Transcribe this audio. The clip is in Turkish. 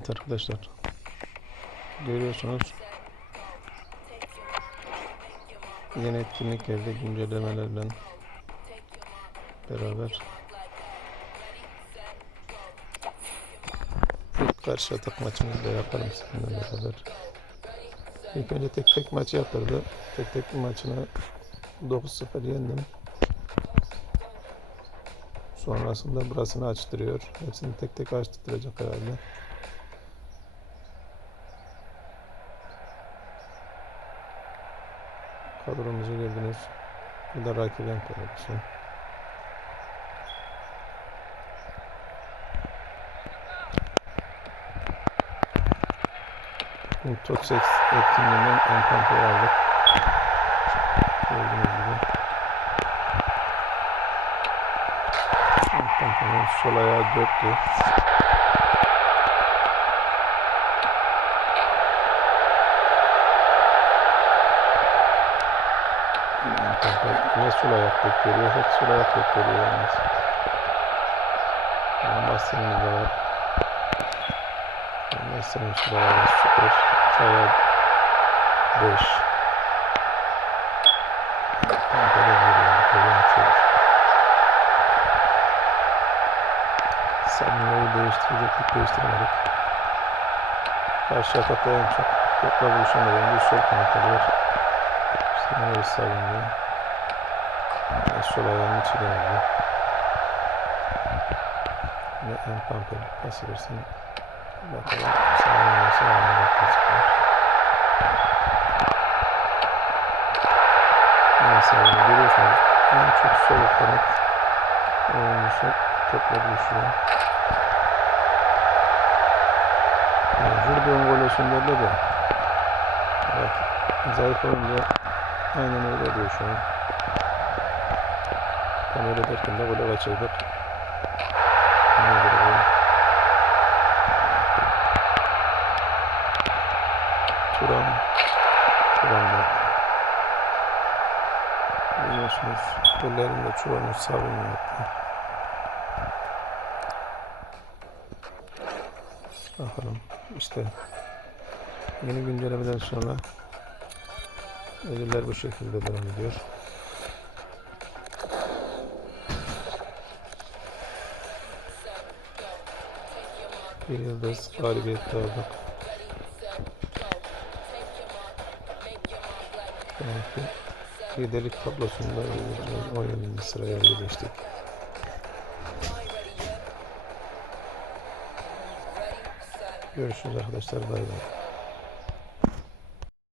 Evet arkadaşlar. Görüyorsunuz. Yeni etkinlik geldi güncellemelerle beraber. İlk karşı atak maçımızı da yapalım sizinle beraber. İlk önce tek tek maçı yapıldı. Tek tek maçını 9-0 yendim. Sonrasında burasını açtırıyor. Hepsini tek tek açtıracak herhalde. Kadromuzu gördünüz. Bu da rakibin kadrosu. Toxex etkinliğinden Encampa'yı aldık. Gördüğünüz gibi. Encampa'nın sol ayağı dörttü. Ne sol ayak tek görüyor, hep sol ayak tek görüyor yalnız. Bombastinimiz de var. Bombastinimiz sol ayağı süper. Sol ayağı 5. Encampa da vuruyor, böyle atıyor. Sabine'yi değiştirecektik, değiştiremedik. Karşı atakta en çok topla buluşan da bence sol kanat alıyor. İşte neresi Ve sol ayağının içine aldı. Ve en pamper pas versin. Bakalım savunuyorsa aynı dakika çıkar. Evet savunuyor. Görüyorsunuz. En çok sol kanat oyuncusu topla buluşuyor. Yani vurduğun gol olsun derler de. Bak, zayıf olunca aynen öyle oluyor şu an. Tam öyle derken de gole kaçırdık. Göre gol. Turan. Turan da. Biliyorsunuz gollerinde çoğunu savunma yaptı. Bakalım işte yeni güncellemeden sonra ödüller bu şekilde devam ediyor. Bir yıldız galibiyet aldık. Demek liderlik tablosunda 17. sıraya yerleştik. Görüşürüz arkadaşlar. Bay bay.